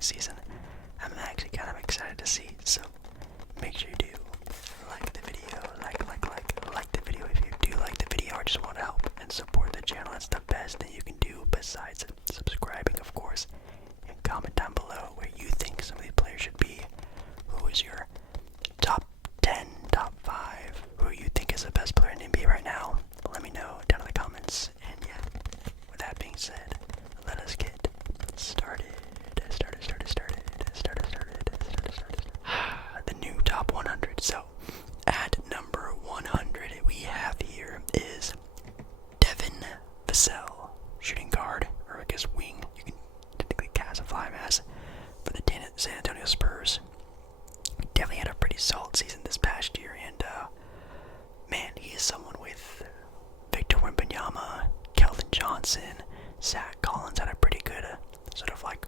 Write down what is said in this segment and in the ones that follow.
upcoming season. I'm actually kind of excited to see. So make sure you do like the video, like the video if you do like the video or just want to help and support the channel. That's the best thing you can do besides subscribing, of course. And comment down below where you think some of these players should be. Who is your top 10, top 5? Who you think is the best player in the NBA right now? Let me know down in the comments. And yeah, with that being said, let us get started. The new top 100. So, at number 100, we have here is Devin Vassell, shooting guard, or I guess wing. You can technically classify him as, for the San Antonio Spurs. Definitely had a pretty solid season this past year, and man, he is someone with Victor Wembanyama, Keldon Johnson, Zach Collins had a pretty good sort of like,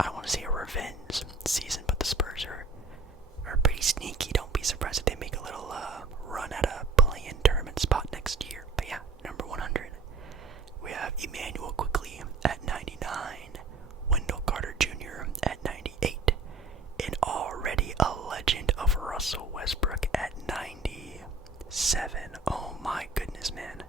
I don't want to say a revenge season, but the Spurs are pretty sneaky. Don't be surprised if they make a little run at a play-in tournament spot next year. But yeah, number 100, we have Emmanuel Quickly at 99, Wendell Carter Jr. at 98, and already a legend of Russell Westbrook at 97. Oh my goodness, man.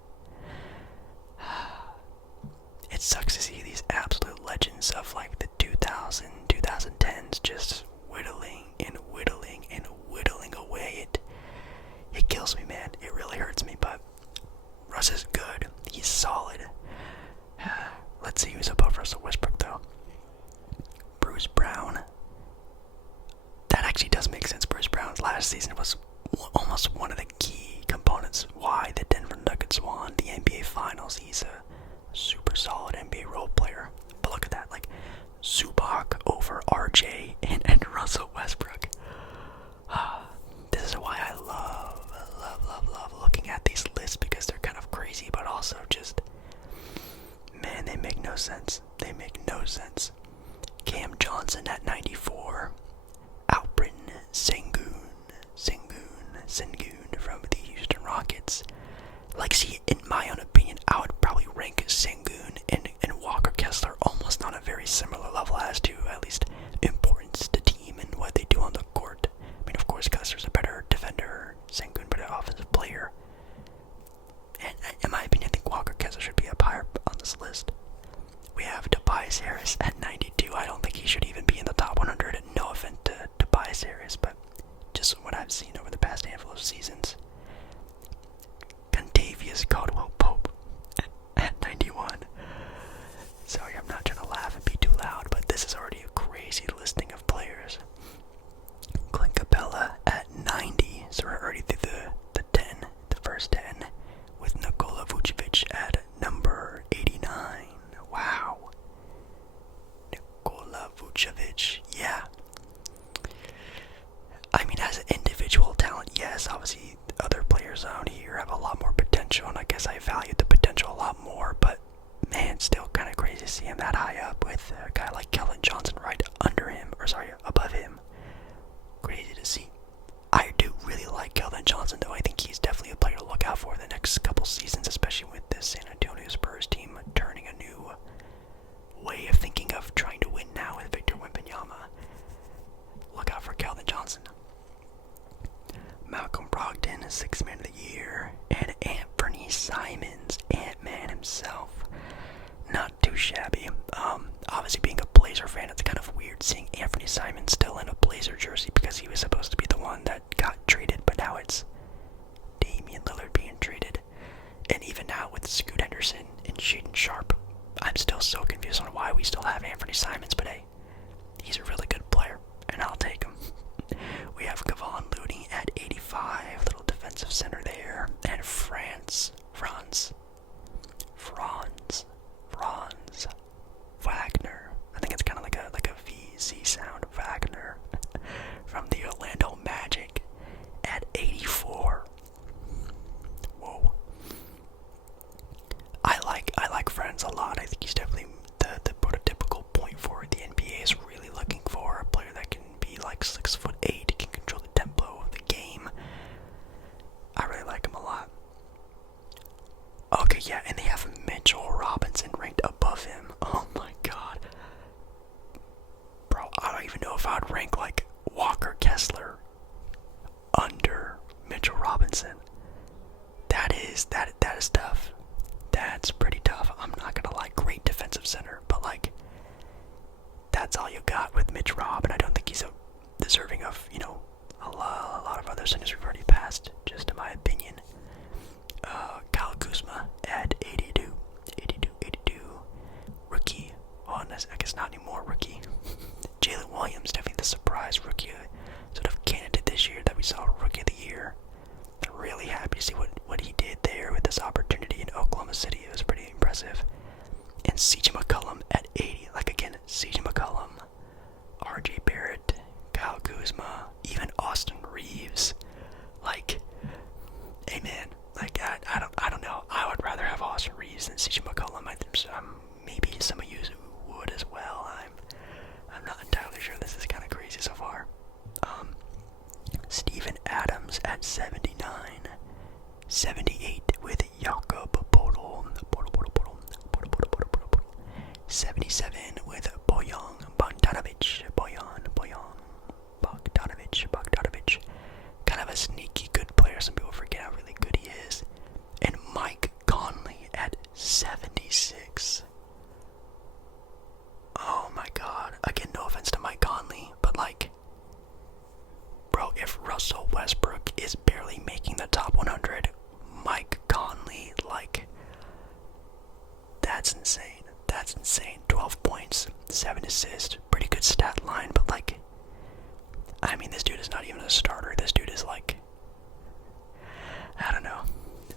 It sucks to see these absolute legends of like the 2010s just whittling away. It kills me, man. It really hurts me, but Russ is good. He's solid. Let's see who's above Russell Westbrook, though. Bruce Brown. That actually does make sense. Bruce Brown's last season was almost one of the key components why the Denver Nuggets won the NBA Finals. He's a super solid NBA role player. But look at that, like Zubac over RJ and Russell Westbrook. This is why I love looking at these lists, because they're kind of crazy, but also just, man, they make no sense. They make no sense. Cam Johnson at 94. Alperen Sengun from the Houston Rockets. Like, see, in my own opinion, I would probably rank Sengun and Walker Kessler almost on a very similar level as to, at least, importance to team and what they do on the court. I mean, of course, Kessler's a better defender, Sengun better offensive player. And in my opinion, I think Walker Kessler should be up higher on this list. We have Tobias Harris at 92. I don't think he should even be in the top 100. No offense to Tobias Harris, but just what I've seen over the past handful of seasons. Contavious Caldwell-Pope at 91. Sorry, I'm not trying to laugh and be too loud, but this is already a crazy listing of players. Clint Capella at 90. So we're already through the first 10, with Nikola Vucevic at number 89. Wow. Nikola Vucevic, yeah. I mean, as an individual talent, yes, obviously other players out here have a lot more potential, and I guess I value the potential a lot more, but man, still kind of crazy to see him that high up with a guy like Keldon Johnson right above him. Crazy to see. I do really like Keldon Johnson, though. I think he's definitely a player to look out for the next couple seasons, especially with this San Antonio Spurs team turning a new way of thinking of trying to win now with Victor Wembanyama. Look out for Keldon Johnson. Malcolm Brogdon, 6th Man of the Year, and Anthony Simons, Ant-Man himself. Not too shabby. Obviously, being a Blazer fan, it's kind of weird seeing Anthony Simons still in a Blazer jersey, because he was supposed to be the one that got traded, but now it's Damian Lillard being traded. And even now with Scoot Henderson and Shaedon Sharpe, I'm still so confused on why we still have Anthony Simons, but hey, he's a really good player, and I'll take him. We have Kevon Looney at 85, little defensive center there, and Franz Wagner. I think it's kind of like a VZ sound, Wagner. if I'd rank like Walker Kessler under Mitchell Robinson. That is tough. That's pretty tough. I'm not gonna lie, great defensive center, but like that's all you got with Mitch Rob, and I don't think he's deserving of, a lot of other centers we've already passed, just in my opinion. Kyle Kuzma at 82. Rookie. Oh, I guess not anymore, rookie. Jalen Williams, definitely the surprise rookie sort of candidate this year that we saw rookie of the year. I'm really happy to see what he did there with this opportunity in Oklahoma City. It was pretty impressive. And CJ McCollum at 80. Like, again, CJ McCollum, RJ Barrett, Kyle Kuzma, even Austin Reeves. Like, hey man, like I don't know. I would rather have Austin Reeves than CJ McCollum. I think maybe some of you would as well. I'm not entirely sure. This is kind of crazy so far. Steven Adams at 79. 78 with Jakob Poeltl. 77 with Bojan Bogdanovic. Bogdanovic. Kind of a sneaky good player. Some people forget how really good he is. And Mike Conley at 76. Oh my god. Again, no offense to Mike Conley, but like, bro, if Russell Westbrook is barely making the top 100, Mike Conley, like, that's insane. 12 points, 7 assists, pretty good stat line, but like, I mean, this dude is not even a starter. This dude is like, I don't know,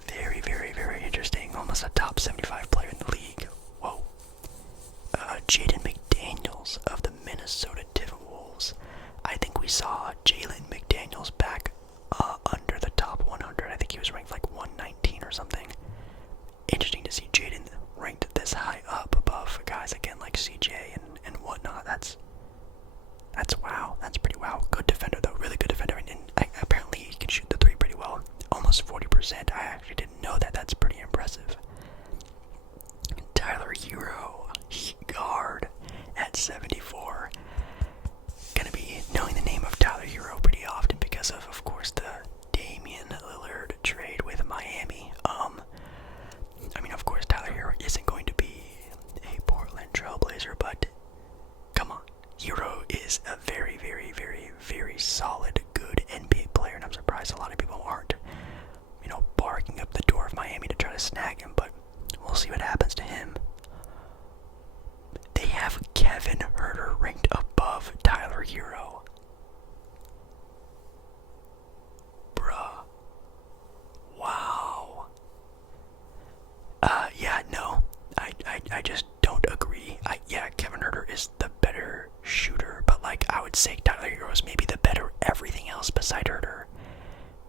very, very, very interesting. Almost a top 75 player in the league. Whoa. Jaden McDaniels of the Minnesota Timberwolves. I think we saw Jalen McDaniels back under the top 100. I think he was ranked like 119 or something. Interesting to see Jaden ranked this high up above guys again like CJ and whatnot. That's wow. That's pretty wow. Good defender though, really good defender, and apparently he can shoot the three pretty well. Almost 40%. I actually didn't know that. That's pretty impressive. Tyler Hero, guard at 74. Gonna be knowing the name of Tyler Hero pretty often because of course, the Damian Lillard trade with Miami. I mean, of course, Tyler Hero isn't going to be a Portland Trailblazer, but come on. Hero is a very, very, very, very solid, good NBA player, and I'm surprised a lot of people aren't, barking up the door of Miami to try to snag him, but we'll see what happens to him. They have Kevin Huerter ranked above Tyler Hero. Bruh. Wow. Yeah, no. I just don't agree. Kevin Huerter is the better shooter, but like, I would say Tyler Hero is maybe the better everything else beside Huerter.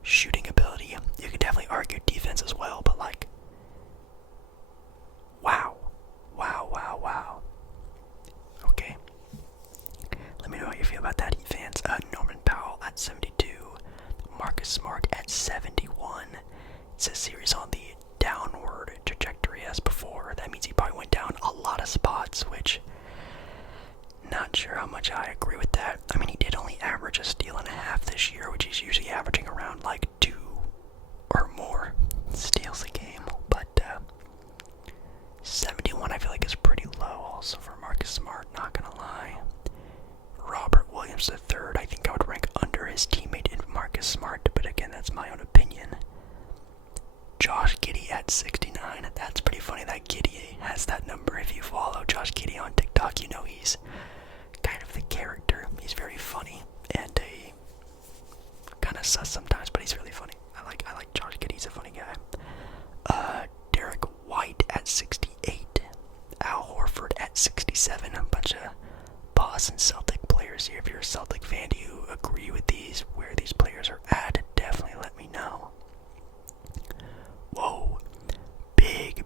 Shooting ability, you could definitely argue defense as well, but like, wow. Okay. Let me know how you feel about that, Heat fans. Norman Powell at 72. Marcus Smart at 71. It's a series on the downward trajectory as before. That means he probably went down a lot of spots, which, not sure how much I agree with that. I mean, he did only average a steal and a half this year, which he's usually averaging around like 2 or more steals a game, but 71 I feel like is pretty low also for Marcus Smart, not gonna lie. Robert Williams III, I think I would rank under his teammate in Marcus Smart, but again, that's my own opinion. Josh Giddey at 69, that's pretty funny that Giddey has that number. If you follow Josh Giddey on TikTok, you know he's kind of the character. He's very funny, and kind of sus sometimes, but he's really funny. I like Josh Giddey, he's a funny guy. Derek White at 68. Al Horford at 67. A bunch of Boston Celtic players here. If you're a Celtic fan, do you agree with these, where these players are at? Definitely let me know. Whoa. Big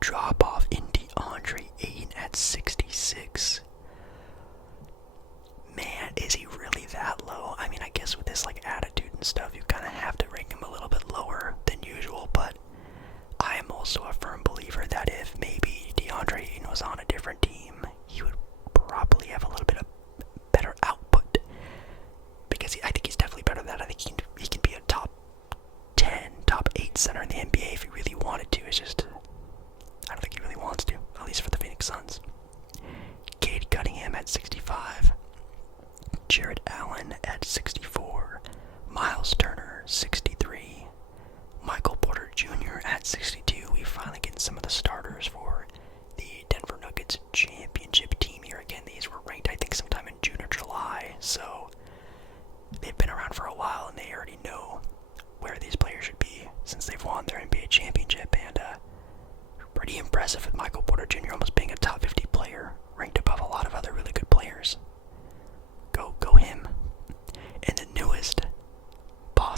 drop off in DeAndre Ayton at 66. Man, is he really that low? I mean, I guess with his like attitude and stuff, you kind of have to rank him a little bit lower than usual, but I am also a firm believer that if maybe DeAndre Ayton was on a different team, he would probably have a little bit of better output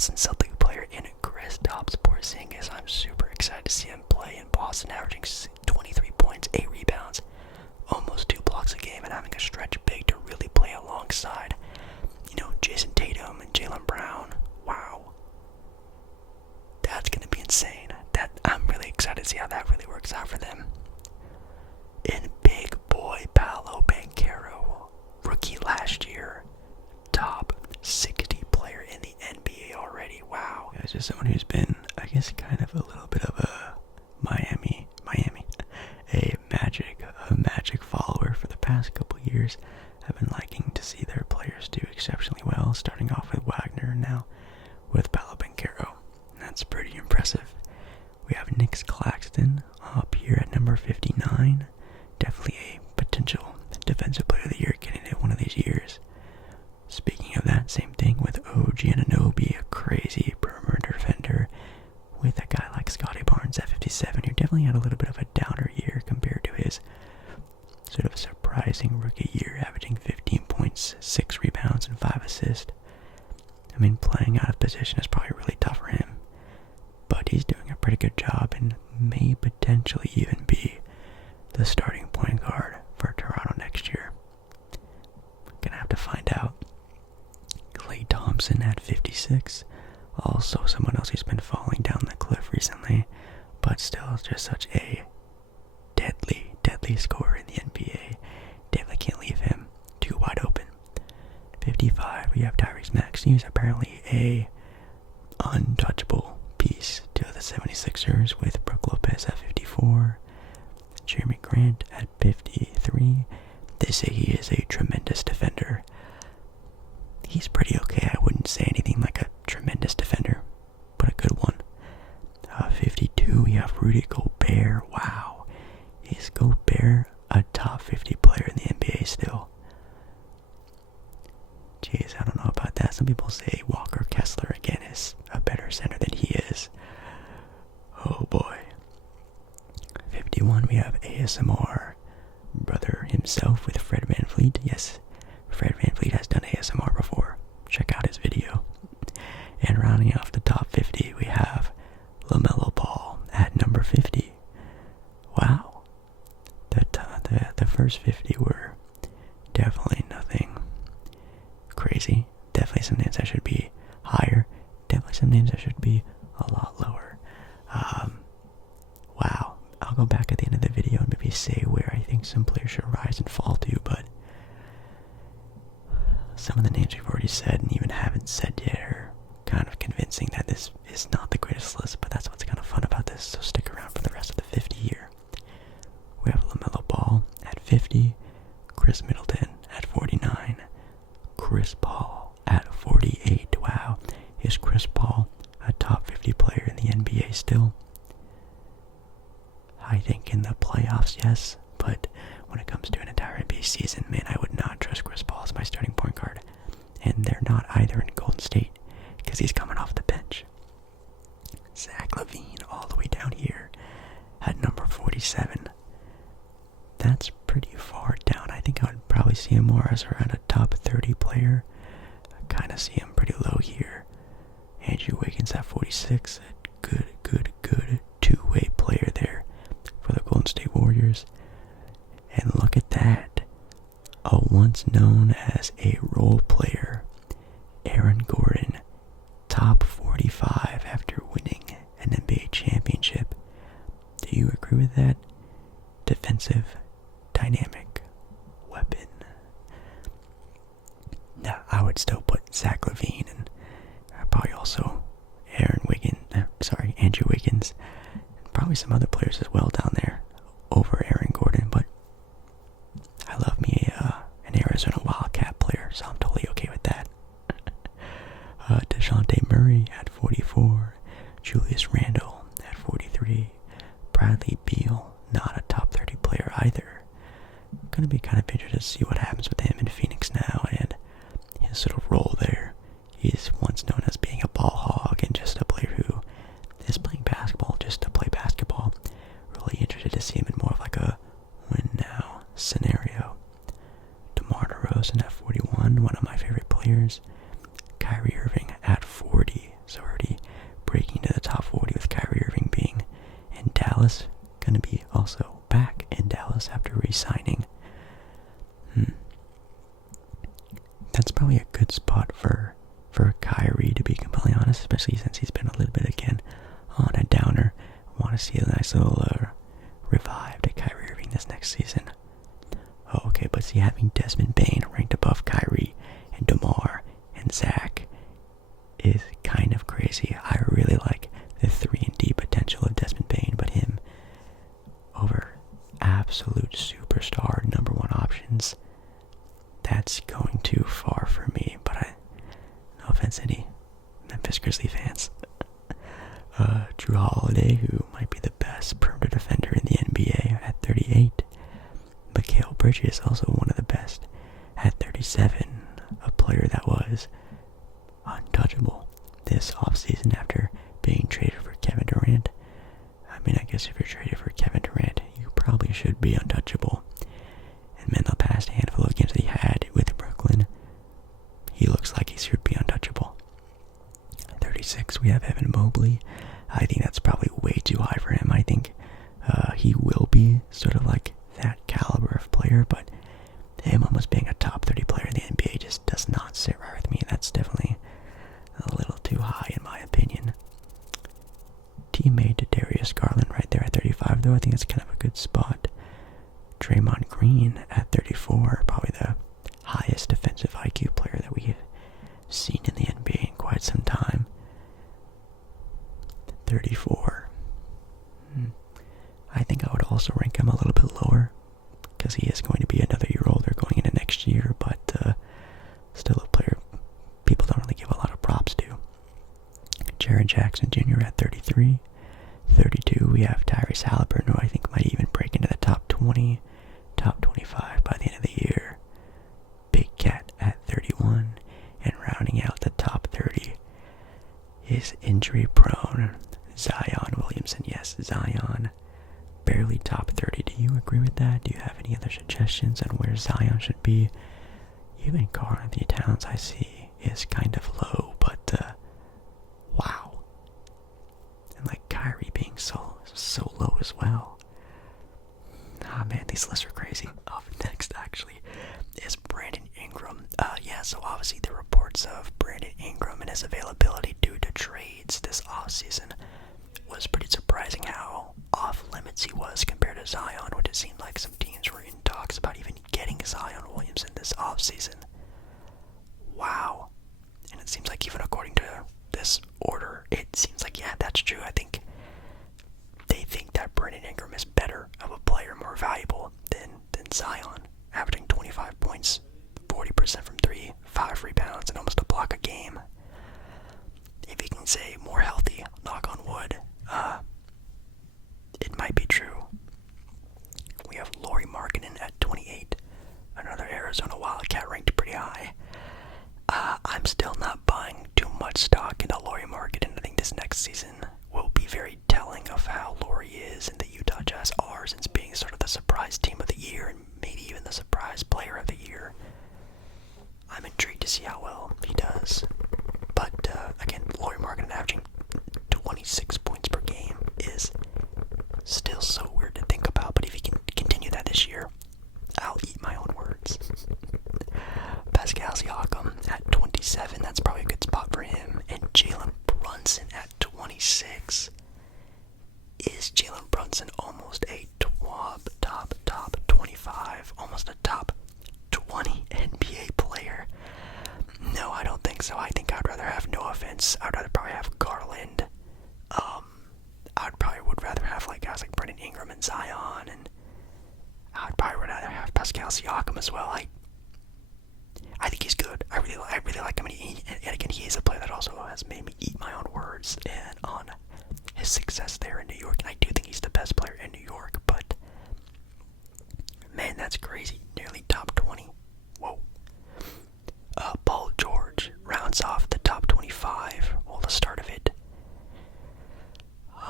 Boston Celtic player in Kristaps Porzingis. I'm super excited to see him play in Boston, averaging 23 points, 8 rebounds, almost 2 blocks a game, and having a stretch big to really play alongside, Jayson Tatum and Jaylen Brown. Wow. That's going to be insane. I'm really excited to see how that really works out for them. And big boy Paolo Banchero, rookie last year, top 60 player in the NBA already. Wow. Yeah, it's just someone who's been, I guess, kind of a little bit of a a magic follower for the past couple years. I've been liking to see their players do exceptionally well, starting off with Wagner and now with Paolo Banchero. That's pretty impressive. We have Nick Claxton up here at number 59. Definitely a potential defensive player of the year candidate one of these years. Speaking of that, same thing with OG Anunoby, a crazy perimeter defender, with a guy like Scotty Barnes at 57, who definitely had a little bit of a downer year compared to his sort of surprising rookie year, averaging 15 points, 6 rebounds, and 5 assists. I mean, playing out of position is probably really tough for him, but he's doing a pretty good job and may potentially even be the starting point guard for Toronto next year. We're gonna have to find out. Klay Thompson at 56, also someone else who's been falling down the cliff recently, but still just such a deadly scorer in the NBA. Definitely can't leave him too wide open. 55, we have Tyrese Maxey, who's apparently a untouchable piece to the 76ers, with Brook Lopez at 54, Jeremy Grant at 53. They say he is a tremendous defender. He's pretty okay. I wouldn't say anything like a tremendous defender, but a good one. 52, we have Rudy Gobert. Wow. Is Gobert a top 50 player in the NBA still? Jeez, I don't know about that. Some people say Walker Kessler again is a better center than he is. Oh boy. 51, we have ASMR brother himself with Fred VanVleet. Yes, Fred VanVleet has done ASMR before. Check out his video. And rounding off the top 50, we have LaMelo Ball at number 50. Wow. The first 50 were definitely nothing crazy. Definitely some names that should be higher. Definitely some names that should be a lot lower. Wow. I'll go back at the end of the video and maybe say where I think some players should rise and fall to, but some of the names we've already said and even haven't said yet are kind of convincing that this is not the greatest list, but that's what's kind of fun about this, so stick around for the rest of the 50 here. We have LaMelo Ball at 50, Chris Middleton at 49, Chris Paul at 48. Wow, is Chris Paul a top 50 player in the NBA still? I think in the playoffs, yes, but when it comes to an entire NBA season, man, I would not trust Chris Paul as my starting point guard. And they're not either in Golden State, because he's coming off the bench. Zach LaVine all the way down here at number 47. That's pretty far down. I think I would probably see him more as around a top 30 player. I kind of see him pretty low here. Andrew Wiggins at 46, a good two-way player there for the Golden State Warriors. And look at that. A once known as a role player, Aaron Gordon, top 45 after winning an NBA championship. Do you agree with that? Defensive, dynamic weapon. Now, I would still put Zach LaVine and probably also Andrew Wiggins, and probably some other players as well down there over Aaron Gordon, but I love me an Arizona Wildcat player, so I'm totally okay with that. DeJounte Murray at 44, Julius Randle at 43, Bradley Beal, not a top 30 player either. Going to be kind of interested to see what happens with him in Phoenix now and his sort of role there. He's once known as being a ball hog and just a player who is playing basketball just to play basketball. Really interested to see him in more of like a win now scenario. DeMar DeRozan at 41, one of my favorite players. Kyrie Irving at 40, so we're that's probably a good spot for Kyrie, to be completely honest, especially since he's been a little bit again on a downer. I want to see a nice little revive to Kyrie Irving this next season. Oh, okay, but see, having Desmond Bane ranked above Kyrie and DeMar and Zach is kind of crazy. I really like the 3-and-D potential of Desmond Bane, but him over absolute superstar number one options, that's going too far for me. But no offense any Memphis Grizzlies fans. Drew Holiday, who might be the best perimeter defender in the NBA at 38. Mikal Bridges, also one of the best at 37. A player that was untouchable this offseason after being traded for Kevin Durant. I mean, I guess if you're traded for Kevin Durant, you probably should be untouchable. And man, the past handful of games that he had with Brooklyn, he looks like he should be untouchable. 36, we have Evan Mobley. I think that's probably way too high for him. I think he will be sort of like that caliber of player, but him almost being a top 30 player in the NBA just does not sit right with me. That's definitely a little too high in my opinion. Teammate to Darius Garland right there at 35, though. I think that's kind of a good spot. Draymond Green at 34, probably the highest defensive IQ player that we've seen in the NBA in quite some time. 34. I think I would also rank him a little bit lower because he is going to be another year older going into next year, but still a player people don't really give a lot of props to. Jaren Jackson Jr. at 33. 32, we have Tyrese Haliburton, who I think might even break into the top 20, top 25 by the end of the year. Big Cat at 31, and rounding out the top 30 is injury-prone Zion Williamson. Yes, Zion, barely top 30. Do you agree with that? Do you have any other suggestions on where Zion should be? Even Karl-Anthony Towns, I see, is kind of low, but wow. And like Kyrie being so low as well. Ah man, these lists are crazy. Up next actually is Brandon Ingram. Yeah, so obviously the reports of Brandon Ingram and his availability due to trades this offseason was pretty surprising how off limits he was compared to Zion, which it seemed like some teams were in talks about even getting Zion Williamson this offseason. Wow. And it seems like even according to this order, it seems like, yeah, that's true. I think they think that Brandon Ingram is better of a player, more valuable than Zion, averaging 25 points, 40% from 3, 5 rebounds, and almost a block a game. If you can say more healthy, knock on wood, it might be true. We have Lauri Markkanen at 28, another Arizona Wildcat ranked pretty high. I'm still not buying too much stock into Lauri Markkanen. I think this next season will be very telling of how Lauri is and the Utah Jazz are, since being sort of the surprise team of the year and maybe even the surprise player of the year. I'm intrigued to see how well he does. But again, Lauri Markkanen averaging 26 points per game is still so weird to think about, but if he can continue that this year, I'll eat my own words. Pascal Siakam at 27, that's probably a good spot for him. And Jalen Brunson at 26. Is Jalen Brunson almost a top 25, almost a top 20 NBA player? No, I don't think so. I think I'd rather have, no offense, I'd rather probably have Garland. Would rather have like guys like Brandon Ingram and Zion, and I'd probably rather have Pascal Siakam as well. I think he's good. I really like him, and again, he is a player that also has made me eat my own words and on his success there in New York. And I do think he's the best player in New York, but man, that's crazy. Nearly top 20. Whoa. Paul George rounds off the top 25. Well, the start of it.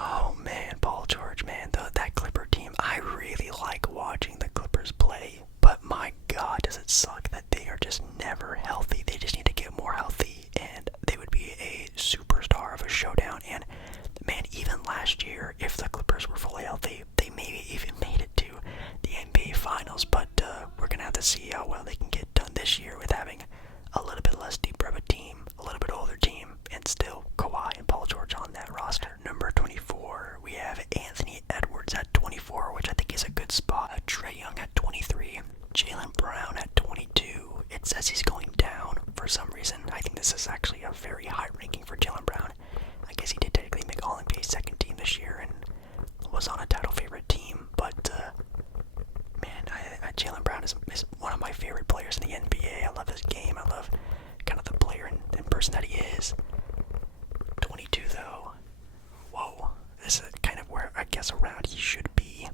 Oh man, Paul George, man, that Clipper team. I really like watching the Clippers play, but my God, does it suck that they are just never healthy. They just need to get more healthy, and they would be a superstar of a showdown. And man, even last year, if the Clippers were fully healthy, they maybe even made it to the NBA Finals. But says he's going down for some reason. I think this is actually a very high ranking for Jaylen Brown. I guess he did technically make All-NBA second team this year and was on a title favorite team, but man, Jaylen Brown is one of my favorite players in the NBA. I love his game. I love kind of the player and person that he is. 22 though. Whoa. This is kind of where I guess around he should be.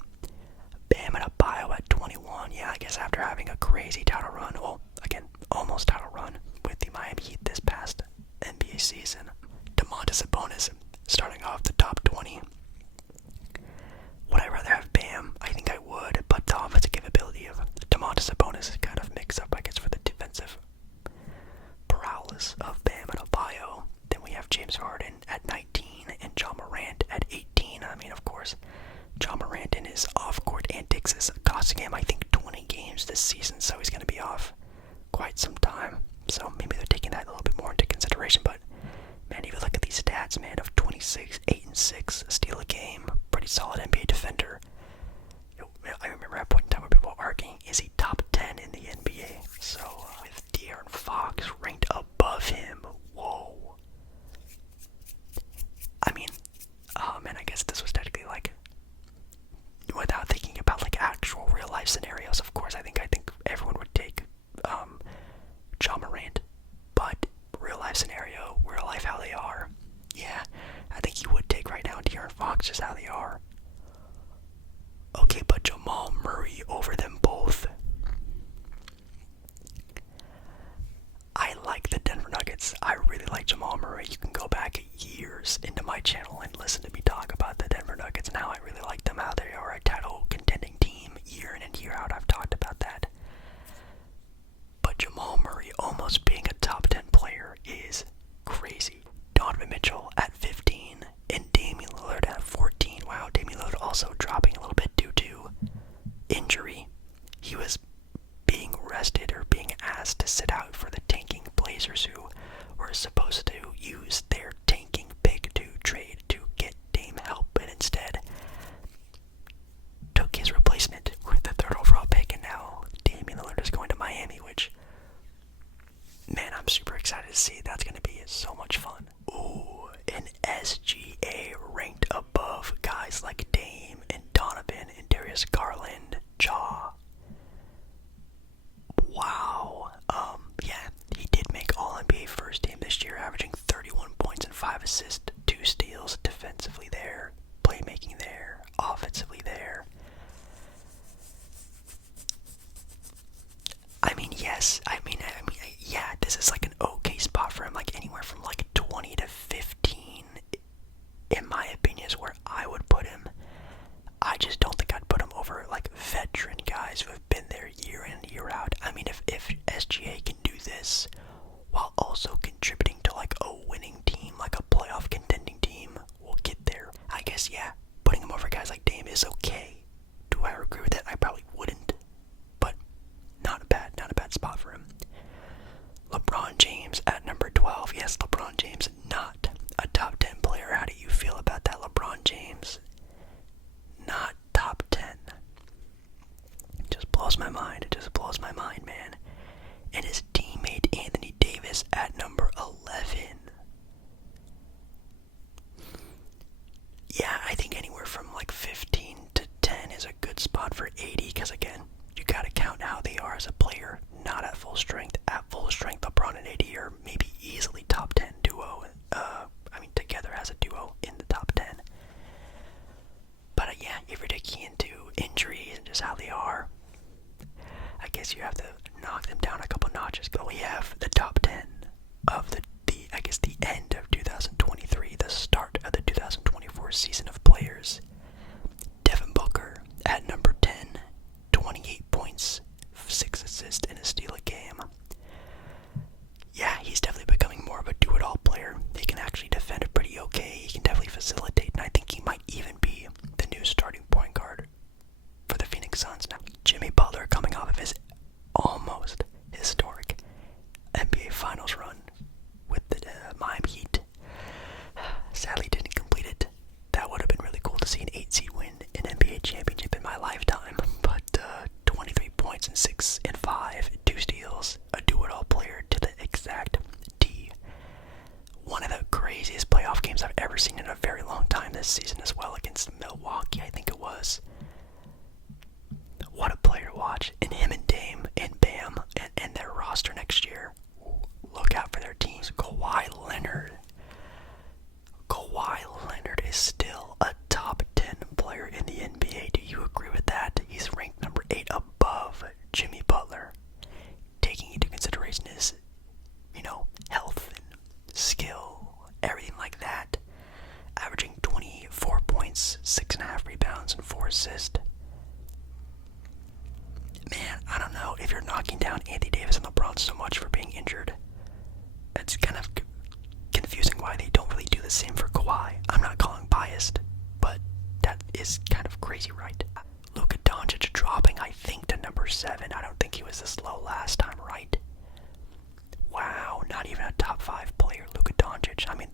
Bam and a bio at 21. Yeah, I guess after having a crazy title run, well, again, almost title run with the Miami Heat this past NBA season. Domantas Sabonis starting off the top 20. Would I rather have Bam? I think I would, but the offensive capability of Domantas Sabonis is kind of mixed up, I guess, for the defensive prowess of Bam and Adebayo. Then we have James Harden at 19 and John Morant at 18. I mean, of course, John Morant and his off-court antics is costing him, I think, 20 games this season, so he's going to be off quite some time. So maybe they're taking that a little bit more into consideration, but man, if you look at these stats, man, of 26, 8 and 6, steal a game, pretty solid NBA defender. I remember at a point in time where people were arguing, is he top 10 in the NBA? So with De'Aaron Fox ranked above him, whoa. I mean, oh man, I guess this was technically like, without thinking about like actual real life scenarios, of course, I think everyone would take John Morant, but real life scenario, real life how they are, yeah, I think you would take right now De'Aaron Fox just how they are. Okay, but Jamal Murray over them both. I like the Denver Nuggets. I really like Jamal Murray. You can go back years into my channel and listen to me talk about the Denver Nuggets and how I really like them, how they are a title contending team year in and year out. I've talked about that. But Jamal Murray almost being a top 10 player is crazy. Donovan Mitchell at 15 and Damian Lillard at 14. Wow, Damian Lillard also dropping a little bit due to injury. He was being rested or being asked to sit out for the tanking Blazers, who were supposed to use their tanking pick to trade to get Dame help, and instead took his replacement with the third overall pick, and now Damian Lillard is going to Miami, which, man, I'm super excited to see. That's going to be so much fun. Ooh, an SGA ranked above guys like Dame and Donovan and Darius Garland, Ja. Wow. Yeah, he did make All-NBA first team this year, averaging 31 points and 5 assists, 2 steals, defensively there, playmaking there, offensively there. I mean, yes, yeah, this is like an okay spot for him, like anywhere from like 20 to 15, in my opinion, is where I would put him. I just don't think I'd put him over like veteran guys who have been there year in and year out. I mean, if SGA can do this while also contributing to like a winning team, like a playoff contending team, we'll get there. I guess, yeah, putting him over guys like Dame is okay. Do I agree with that? I probably wouldn't, but not a bad spot for him. LeBron James at number 12. Yes, LeBron James, not a top 10 player. How do you feel about that, LeBron James? Not top 10. It just blows my mind. It just blows my mind, man. And his teammate Anthony Davis at number 11. Yeah, I think anywhere from like 15 to 10 is a good spot for 80, because again, you gotta count how they are as a player, not at full strength. At full strength, LeBron and AD are maybe easily top 10 duo. Together as a duo in the top 10. But yeah, if you're digging into injuries and just how they are, I guess you have to knock them down a couple notches. But we have the top 10 of the end of 2023, the start of the 2024 season of players. Devin Booker at number 10, 28 points, 6 assists, and a steal a game. Yeah, he's definitely becoming more of a do-it-all player. He can actually defend pretty okay. He can definitely facilitate, and I think he might even be the new starting point guard for the Phoenix Suns. Now, Jimmy Butler coming off of his almost historic NBA this season as well against Milwaukee, I think it was. What a player to watch. And him and Dame and Bam and their roster next year. Look out for their teams. Kawhi Leonard. Kawhi Leonard is still a top 10 player in the NBA. Do you agree with that? He's ranked number 8 above Jimmy Butler. Taking into consideration his, health and skill, everything like that. Averaging 24 points, 6.5 rebounds, and 4 assists. Man, I don't know. If you're knocking down Anthony Davis and LeBron so much for being injured, it's kind of confusing why they don't really do the same for Kawhi. I'm not calling biased, but that is kind of crazy, right? Luka Doncic dropping, I think, to number 7. I don't think he was this low last time, right? Wow, not even a top 5 player, Luka Doncic. I mean,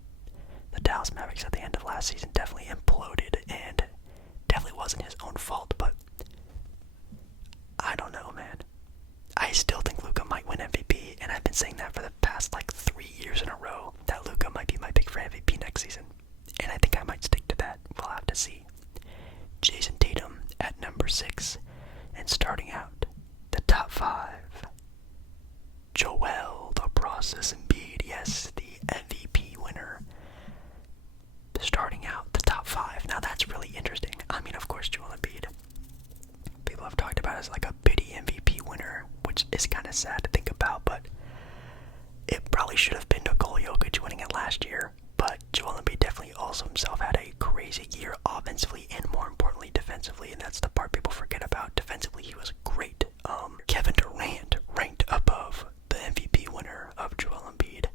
the Dallas Mavericks at the end of last season definitely imploded, and definitely wasn't his own fault, but I don't know, man. I still think Luka might win MVP, and I've been saying that for the past 3 years in a row, that Luka might be my pick for MVP next season, and I think I might stick to that. We'll have to see. Jayson Tatum at number 6, and starting out the top 5, Joel the Process Embiid, yes, the MVP winner. Starting out the top 5. Now that's really interesting. I mean, of course, Joel Embiid, people have talked about as like a pity MVP winner, which is kind of sad to think about, but it probably should have been Nikola Jokic winning it last year. But Joel Embiid definitely also himself had a crazy year offensively and more importantly defensively, and that's the part people forget about. Defensively, he was great. Kevin Durant ranked above the MVP winner of Joel Embiid.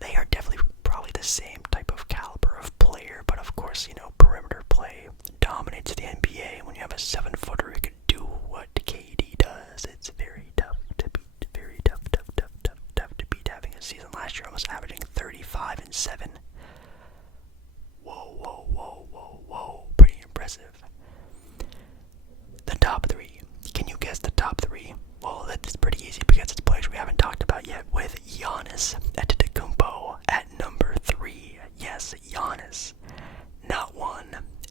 They are definitely probably the same type of caliber of player, but of course, perimeter play dominates the NBA. When you have a 7-footer who can do what KD does, it's very tough to beat. Very tough to beat. Having a season last year almost averaging 35 and 7. Whoa. Pretty impressive. The top 3. Can you guess the top 3? Well, that's pretty easy because it's players we haven't talked about yet, with Giannis Antetokounmpo at number 3. Yes, Giannis. Not 1,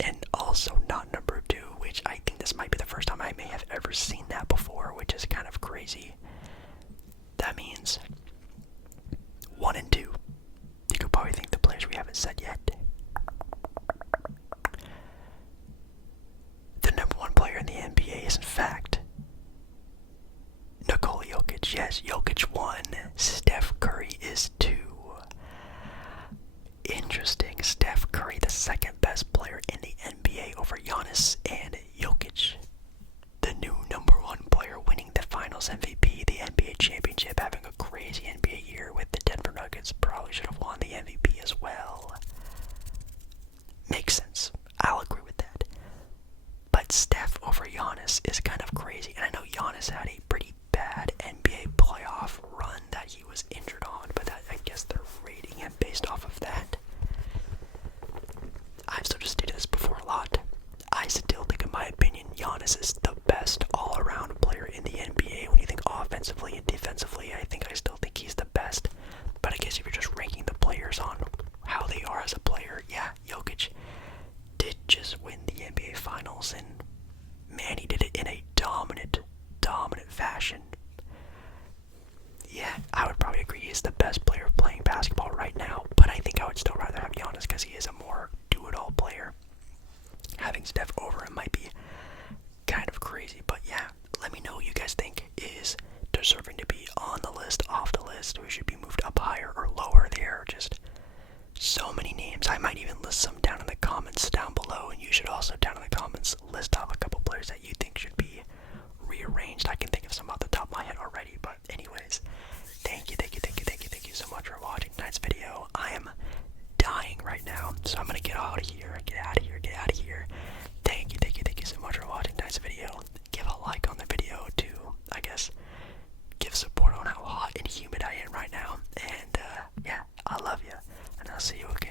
and also not number 2, which I think this might be the first time I may have ever seen that before, which is kind of crazy. That means 1 and 2. You could probably think the players we haven't said yet. The number 1 player in the NBA is in fact Nikola Jokic. Yes, Jokic 1. Steph Curry is 2. Interesting. Steph Curry, the second best player in the NBA over Giannis and Jokic. The new number 1 player winning the Finals MVP, the NBA championship, having a crazy NBA year with the Denver Nuggets. Probably should have won the MVP as well. Makes sense. I'll agree with that. But Steph over Giannis is kind of crazy. And I know Giannis had a pretty bad NBA playoff run that he was injured on, but I guess they're rating him based off of that. I've sort of stated this before a lot. I still think, in my opinion, Giannis is the best all-around player in the NBA. When you think offensively and defensively, I still think he's the best. But I guess if you're just ranking the players on how they are as a player, yeah, Jokic did just win the NBA Finals, and man, he did it in a dominant fashion. Yeah, I would probably agree he's the best player playing basketball right now, but I think I would still rather have Giannis because he is a more do-it-all player. Having Steph over him might be kind of crazy, but yeah, let me know what you guys think is deserving to be on the list, off the list, who should be moved up higher or lower. There are just so many names. I might even list some down in the comments down below, and you should also down in the comments list off a couple players that you think should be rearranged. I can think of some off the top of my head already, but anyways, thank you so much for watching tonight's video. I am dying right now, so I'm gonna get out of here. Thank you so much for watching tonight's video. Give a like on the video to, I guess, give support on how hot and humid I am right now. And yeah, I love you, and I'll see you again